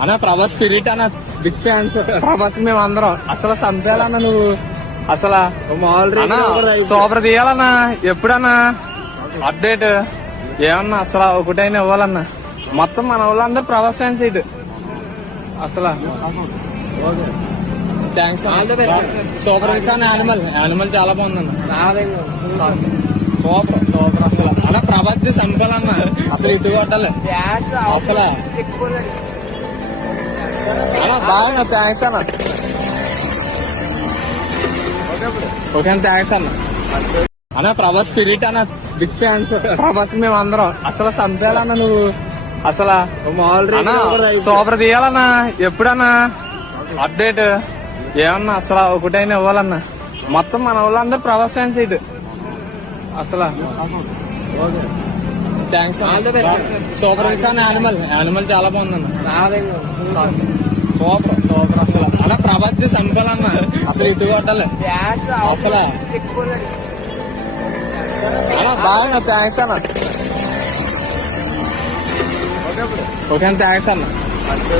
అన్న ప్రభాస్ స్పిరిట్ అన్న big fans Prabhas మేము అందరం అసలు సంపేయాలన్నా నువ్వు అసలు సూపర్ తీయాలన్నా ఎప్పుడన్నా అప్డేట్ ఏమన్నా అసలు ఒకటైనా ఇవ్వాలన్నా మొత్తం మన వాళ్ళందరూ ప్రభాస్ ఫ్యాన్స్ ఇటు అసలు థ్యాంక్స్ సూపర్ యానిమల్ చాలా బాగుందన్న సూపర్ సూపర్ అసలు అన్న ప్రభాస్ సంపాలన్న అసలు ఇటు కొట్టాలి అసలు అన్న బాగా థ్యాంక్స్ అన్న ఓకే అన్న థ్యాంక్స్ అన్న అన్న ప్రభాస్ స్పిరిట్ అన్న బిగ్ ఫ్యాన్స్ ప్రభాస్ మేము అందరం అసలు సంపేయాలన్నా నువ్వు అసలు సూపర్ తీయాలన్నా ఎప్పుడన్నా అప్డేట్ ఏమన్నా అసలు ఒకటైనా ఇవ్వాలన్నా మొత్తం మన వాళ్ళందరూ ప్రభాస్ ఫ్యాన్స్ ఇటు అసలు థ్యాంక్స్ సూపర్ యానిమల్ చాలా బాగుందన్న సూపర్ సూపర్ అసలు అన్న ప్రభాస్ సంపాలన్న అసలు ఇటు కొట్టాలి అసలు అన్న బాగా థ్యాంక్స్ అన్న ఓకే అన్న థ్యాంక్స్ అన్న